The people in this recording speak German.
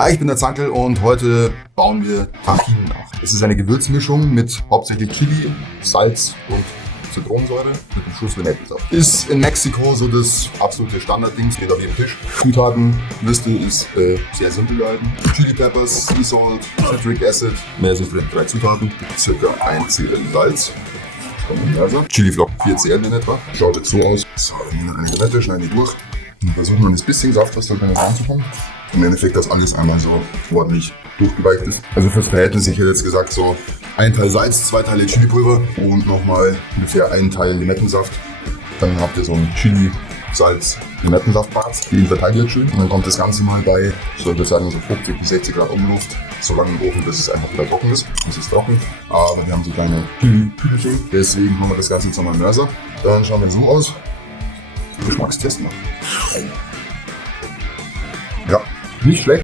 Hi, ich bin der Zankel und heute bauen wir Tahin nach. Es ist eine Gewürzmischung mit hauptsächlich Chili, Salz und Zitronensäure mit einem Schuss Limettensaft. Ist in Mexiko so das absolute Standardding, steht auf jedem Tisch. Zutatenliste ist sehr simpel gehalten. Chili Peppers, Sea Salt, Citric Acid, mehr sind vielleicht 3 Zutaten, circa 1 Cl Salz. Chiliflocken 4 Cl in etwa. Schaut jetzt so aus. So, dann nehmen wir eine Limette, schneiden die durch. Und versuchen wir das bisschen Saft, was da drin ranzukommen. Im Endeffekt, dass alles einmal so ordentlich durchgeweicht ist. Also fürs Verhältnis, ich hätte jetzt gesagt, so 1 Teil Salz, 2 Teile Chilipulver und nochmal ungefähr 1 Teil Limettensaft. Dann habt ihr so einen Chili, Salz, Limettensaft-Bad. Den verteilt ihr schön. Und dann kommt das Ganze mal bei, so ich würde sagen, so 50 bis 60 Grad Umluft. So lange im Ofen, bis es einfach wieder trocken ist. Es ist trocken, aber wir haben so kleine Chili-Kügelchen. Deswegen machen wir das Ganze jetzt nochmal im Mörser. Dann schauen wir so aus. Geschmackstest machen. Ja, nicht schlecht.